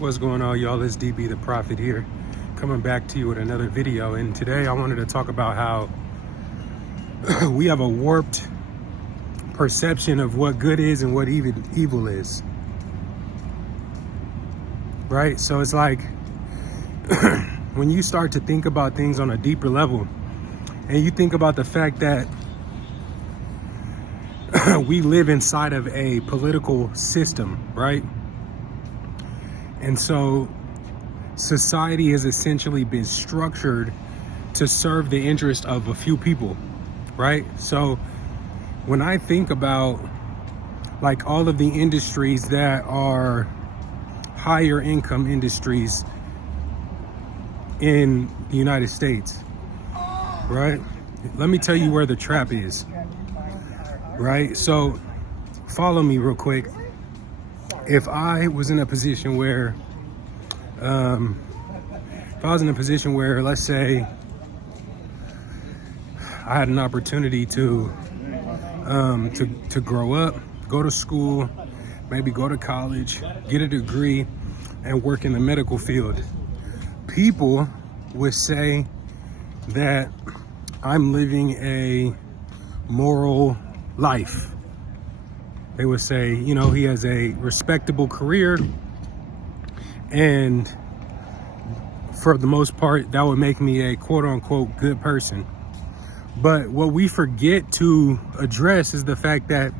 What's going on, y'all? It's DB the Prophet here, coming back to you with another video. And today I wanted to talk about how we have a warped perception of what good is and what evil is, right? So it's like when you start to think about things on a deeper level, and you think about the fact that we live inside of a political system, right? And so society has essentially been structured to serve the interest of a few people, right? So when I think about like all of the industries that are higher income industries in the United States, right? Let me tell you where the trap is, right? So follow me real quick. If I was in a position where, let's say, I had an opportunity to grow up, go to school, maybe go to college, get a degree, and work in the medical field, people would say that I'm living a moral life. They would say, you know, he has a respectable career, and for the most part, that would make me a quote unquote good person. But what we forget to address is the fact that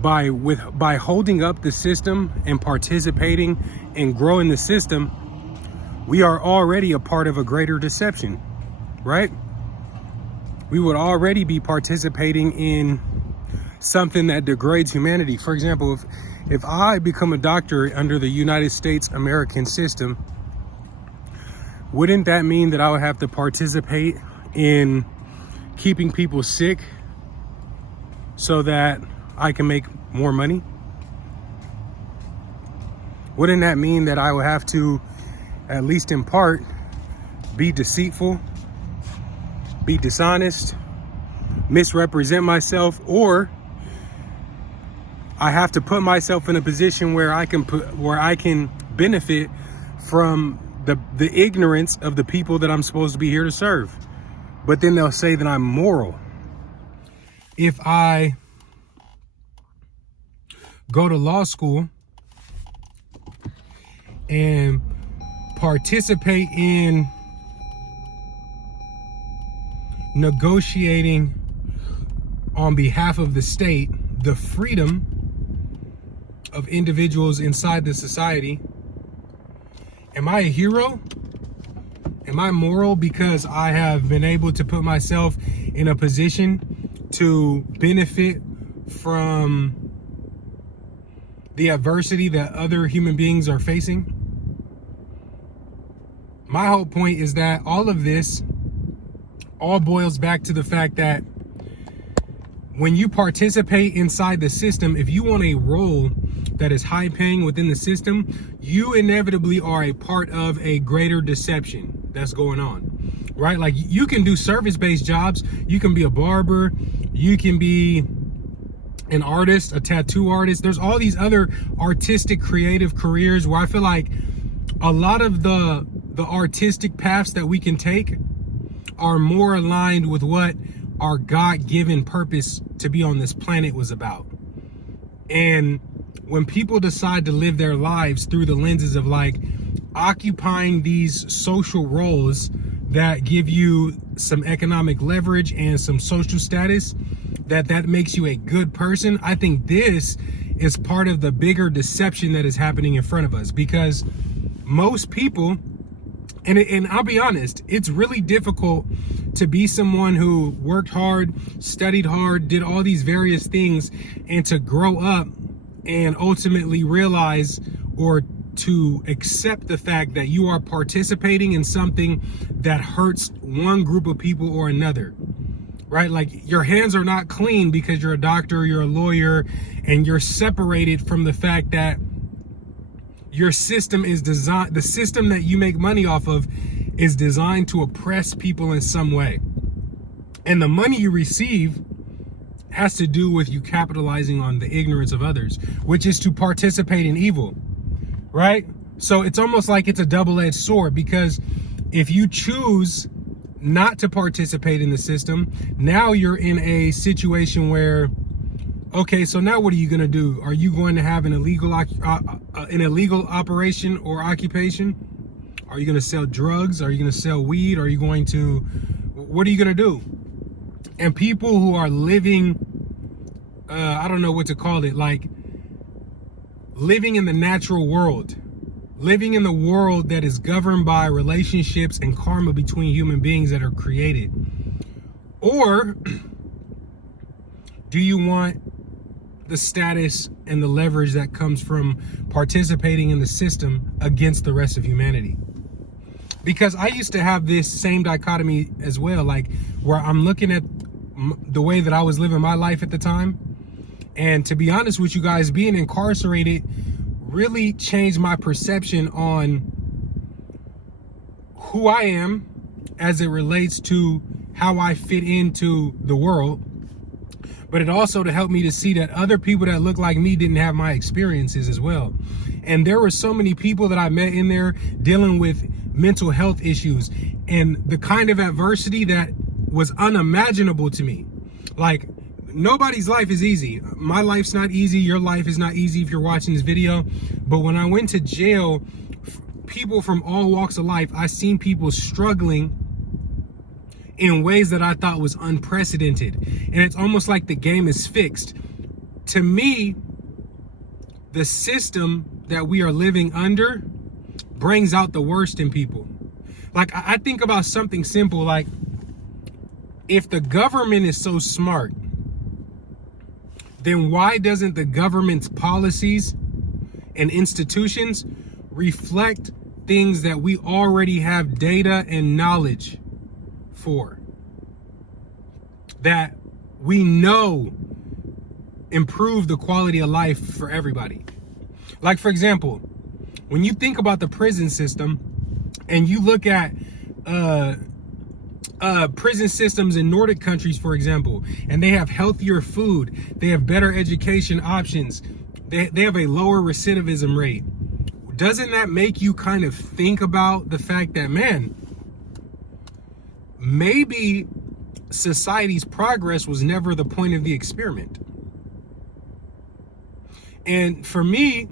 by holding up the system and participating and growing the system, we are already a part of a greater deception, right? We would already be participating in something that degrades humanity. For example, if I become a doctor under the United States American system, wouldn't that mean that I would have to participate in keeping people sick so that I can make more money? Wouldn't that mean that I would have to, at least in part, be deceitful, be dishonest, misrepresent myself, or I have to put myself in a position where I can benefit from the ignorance of the people that I'm supposed to be here to serve? But then they'll say that I'm moral. If I go to law school and participate in negotiating on behalf of the state, the freedom of individuals inside the society, am I a hero? Am I moral because I have been able to put myself in a position to benefit from the adversity that other human beings are facing? My whole point is that all of this all boils back to the fact that when you participate inside the system, if you want a role that is high paying within the system, you inevitably are a part of a greater deception that's going on, right? Like, you can do service-based jobs. You can be a barber, you can be an artist, a tattoo artist. There's all these other artistic, creative careers where I feel like a lot of the artistic paths that we can take are more aligned with what our God-given purpose to be on this planet was about. And when people decide to live their lives through the lenses of like occupying these social roles that give you some economic leverage and some social status, that makes you a good person, I think this is part of the bigger deception that is happening in front of us. Because most people, and I'll be honest, it's really difficult to be someone who worked hard, studied hard, did all these various things, and to grow up and ultimately realize or to accept the fact that you are participating in something that hurts one group of people or another, right? Like, your hands are not clean because you're a doctor, you're a lawyer, and you're separated from the fact that your system is designed, the system that you make money off of is designed to oppress people in some way. And the money you receive has to do with you capitalizing on the ignorance of others, which is to participate in evil, right? So it's almost like it's a double-edged sword, because if you choose not to participate in the system, now you're in a situation where, okay, so now what are you going to do? Are you going to have an illegal operation or occupation? Are you going to sell drugs? Are you going to sell weed? Are you going to, what are you going to do? And people who are living, I don't know what to call it, like living in the natural world, living in the world that is governed by relationships and karma between human beings that are created? Or do you want the status and the leverage that comes from participating in the system against the rest of humanity? Because I used to have this same dichotomy as well, like where I'm looking at the way that I was living my life at the time. And to be honest with you guys, being incarcerated really changed my perception on who I am as it relates to how I fit into the world. But it also to help me to see that other people that look like me didn't have my experiences as well. And there were so many people that I met in there dealing with mental health issues and the kind of adversity that was unimaginable to me. Like, nobody's life is easy. My life's not easy. Your life is not easy if you're watching this video. But when I went to jail, people from all walks of life, I seen people struggling in ways that I thought was unprecedented. And it's almost like the game is fixed. To me, the system that we are living under brings out the worst in people. Like, I think about something simple, like if the government is so smart, then why doesn't the government's policies and institutions reflect things that we already have data and knowledge for, that we know improve the quality of life for everybody? Like, for example, when you think about the prison system and you look at prison systems in Nordic countries, for example, and they have healthier food, they have better education options, they have a lower recidivism rate. Doesn't that make you kind of think about the fact that, man, maybe society's progress was never the point of the experiment? And for me,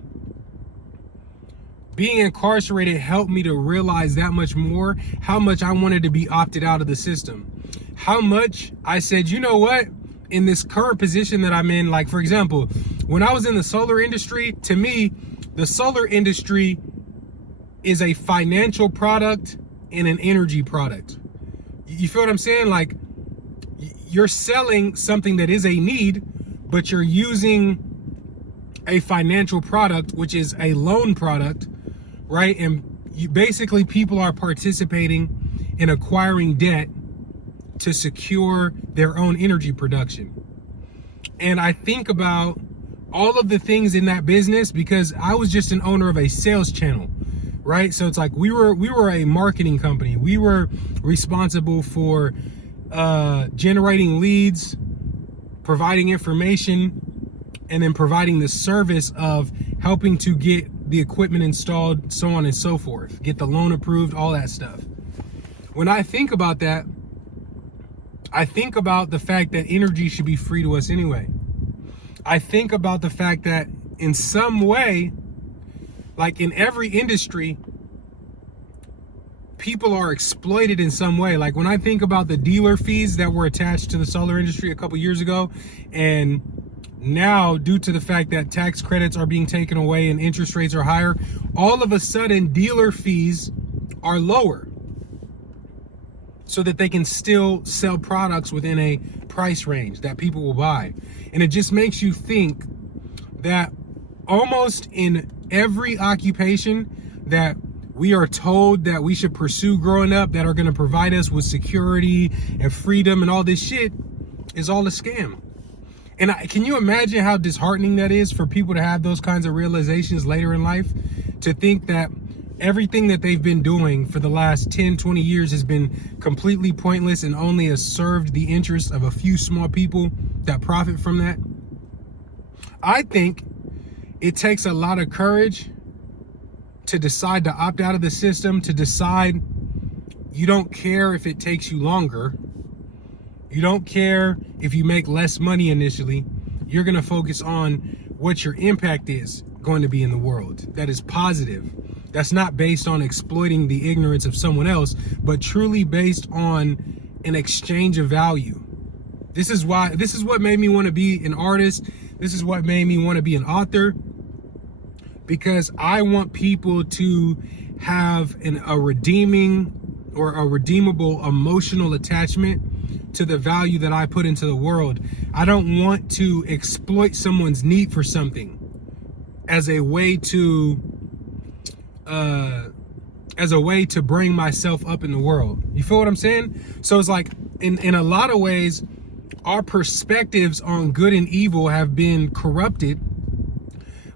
being incarcerated helped me to realize that much more, how much I wanted to be opted out of the system. How much I said, you know what, in this current position that I'm in, like, for example, when I was in the solar industry, to me, the solar industry is a financial product and an energy product. You feel what I'm saying? Like, you're selling something that is a need, but you're using a financial product, which is a loan product, right? And basically people are participating in acquiring debt to secure their own energy production. And I think about all of the things in that business, because I was just an owner of a sales channel, right? So it's like we were a marketing company. We were responsible for generating leads, providing information, and then providing the service of helping to get the equipment installed, so on and so forth, get the loan approved, all that stuff. When I think about that, I think about the fact that energy should be free to us anyway. I think about the fact that in some way, like in every industry, people are exploited in some way. Like when I think about the dealer fees that were attached to the solar industry a couple years ago, and now, due to the fact that tax credits are being taken away and interest rates are higher, all of a sudden dealer fees are lower so that they can still sell products within a price range that people will buy. And it just makes you think that almost in every occupation that we are told that we should pursue growing up, that are going to provide us with security and freedom and all this shit, is all a scam. And can you imagine how disheartening that is for people to have those kinds of realizations later in life? To think that everything that they've been doing for the last 10, 20 years has been completely pointless and only has served the interests of a few small people that profit from that. I think it takes a lot of courage to decide to opt out of the system, to decide you don't care if it takes you longer. You don't care if you make less money initially. You're going to focus on what your impact is going to be in the world. That is positive. That's not based on exploiting the ignorance of someone else, but truly based on an exchange of value. This is what made me want to be an artist. This is what made me want to be an author, because I want people to have a redeeming or a redeemable emotional attachment to the value that I put into the world. I don't want to exploit someone's need for something as a way to bring myself up in the world. You feel what I'm saying? So it's like in a lot of ways, our perspectives on good and evil have been corrupted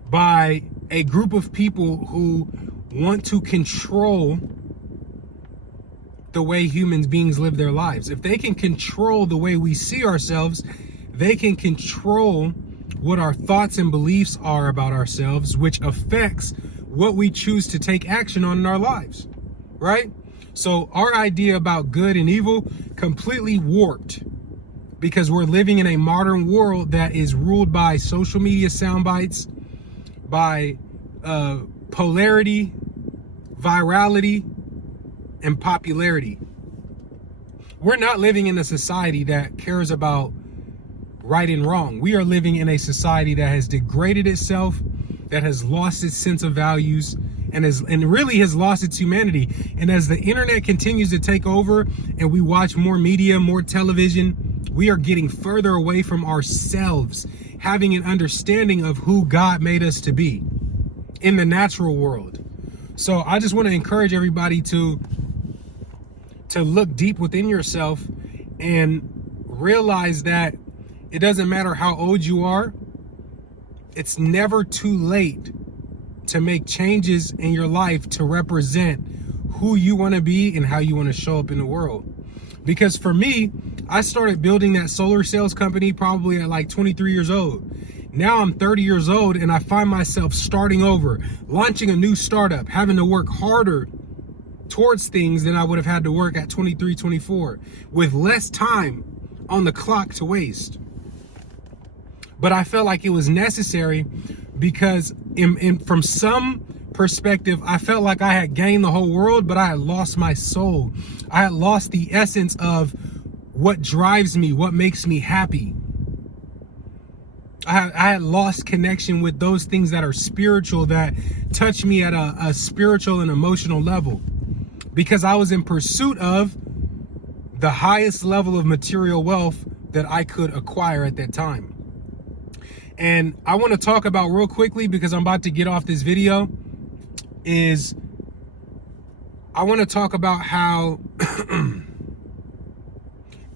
by a group of people who want to control the way human beings live their lives. If they can control the way we see ourselves, they can control what our thoughts and beliefs are about ourselves, which affects what we choose to take action on in our lives, right? So our idea about good and evil completely warped, because we're living in a modern world that is ruled by social media sound bites, by polarity, virality, and popularity. We're not living in a society that cares about right and wrong. We are living in a society that has degraded itself, that has lost its sense of values, and really has lost its humanity. And as the internet continues to take over and we watch more media, more television, we are getting further away from ourselves, having an understanding of who God made us to be in the natural world. So I just want to encourage everybody to look deep within yourself and realize that it doesn't matter how old you are. It's never too late to make changes in your life to represent who you want to be and how you want to show up in the world. Because for me, I started building that solar sales company probably at like 23 years old. Now I'm 30 years old and I find myself starting over, launching a new startup, having to work harder towards things than I would have had to work at 23, 24, with less time on the clock to waste. But I felt like it was necessary because from some perspective, I felt like I had gained the whole world, but I had lost my soul. I had lost the essence of what drives me, what makes me happy. I had lost connection with those things that are spiritual, that touch me at a spiritual and emotional level, because I was in pursuit of the highest level of material wealth that I could acquire at that time. And I want to talk about real quickly, because I'm about to get off this video, is I want to talk about how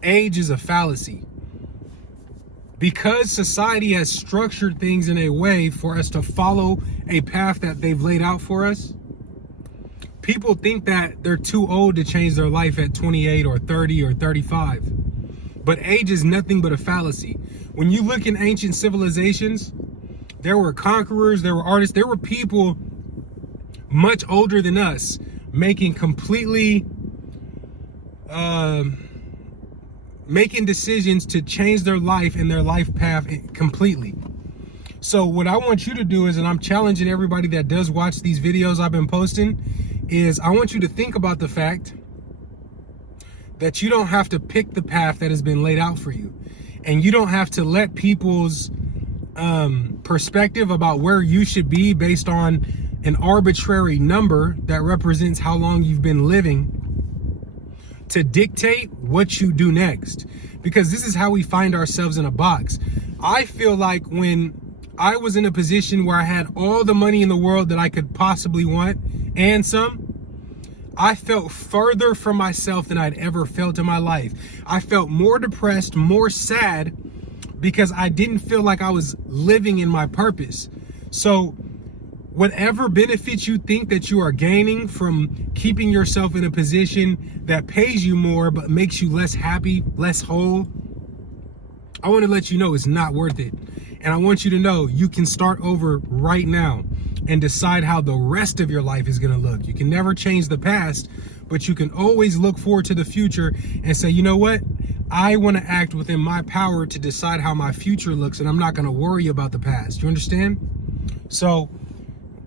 age is a fallacy. Because society has structured things in a way for us to follow a path that they've laid out for us, people think that they're too old to change their life at 28 or 30 or 35. But age is nothing but a fallacy. When you look in ancient civilizations, there were conquerors, there were artists, there were people much older than us making completely, making decisions to change their life and their life path completely. So what I want you to do is, and I'm challenging everybody that does watch these videos I've been posting, is I want you to think about the fact that you don't have to pick the path that has been laid out for you. And you don't have to let people's perspective about where you should be based on an arbitrary number that represents how long you've been living to dictate what you do next. Because this is how we find ourselves in a box. I feel like when I was in a position where I had all the money in the world that I could possibly want and some, I felt further from myself than I'd ever felt in my life. I felt more depressed, more sad, because I didn't feel like I was living in my purpose. So whatever benefits you think that you are gaining from keeping yourself in a position that pays you more but makes you less happy, less whole, I want to let you know it's not worth it. And I want you to know you can start over right now. and decide how the rest of your life is going to look. You can never change the past, but you can always look forward to the future and say, you know what? I want to act within my power to decide how my future looks, and I'm not going to worry about the past. You understand? So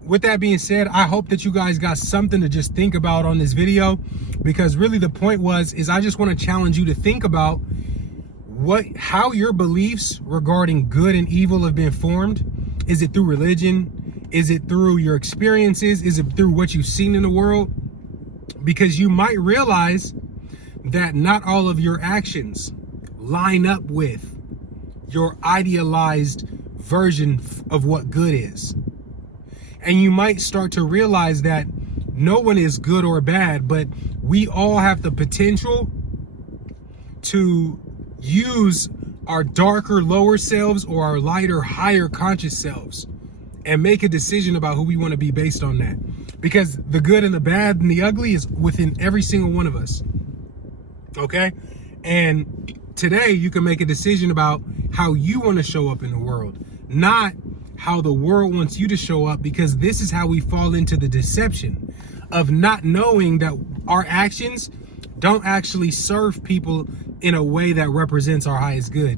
with that being said, I hope that you guys got something to just think about on this video, because really the point is I just want to challenge you to think about how your beliefs regarding good and evil have been formed. Is it through religion? Is it through your experiences? Is it through what you've seen in the world? Because you might realize that not all of your actions line up with your idealized version of what good is. And you might start to realize that no one is good or bad, but we all have the potential to use our darker, lower selves or our lighter, higher conscious selves and make a decision about who we want to be based on that. Because the good and the bad and the ugly is within every single one of us. Okay? And today you can make a decision about how you want to show up in the world, not how the world wants you to show up, because this is how we fall into the deception of not knowing that our actions don't actually serve people in a way that represents our highest good.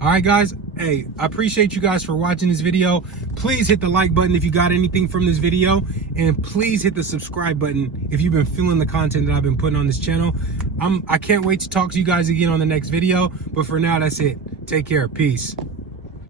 All right, guys. Hey, I appreciate you guys for watching this video. Please hit the like button if you got anything from this video, and please hit the subscribe button if you've been feeling the content that I've been putting on this channel. I can't wait to talk to you guys again on the next video, but for now, that's it. Take care. Peace.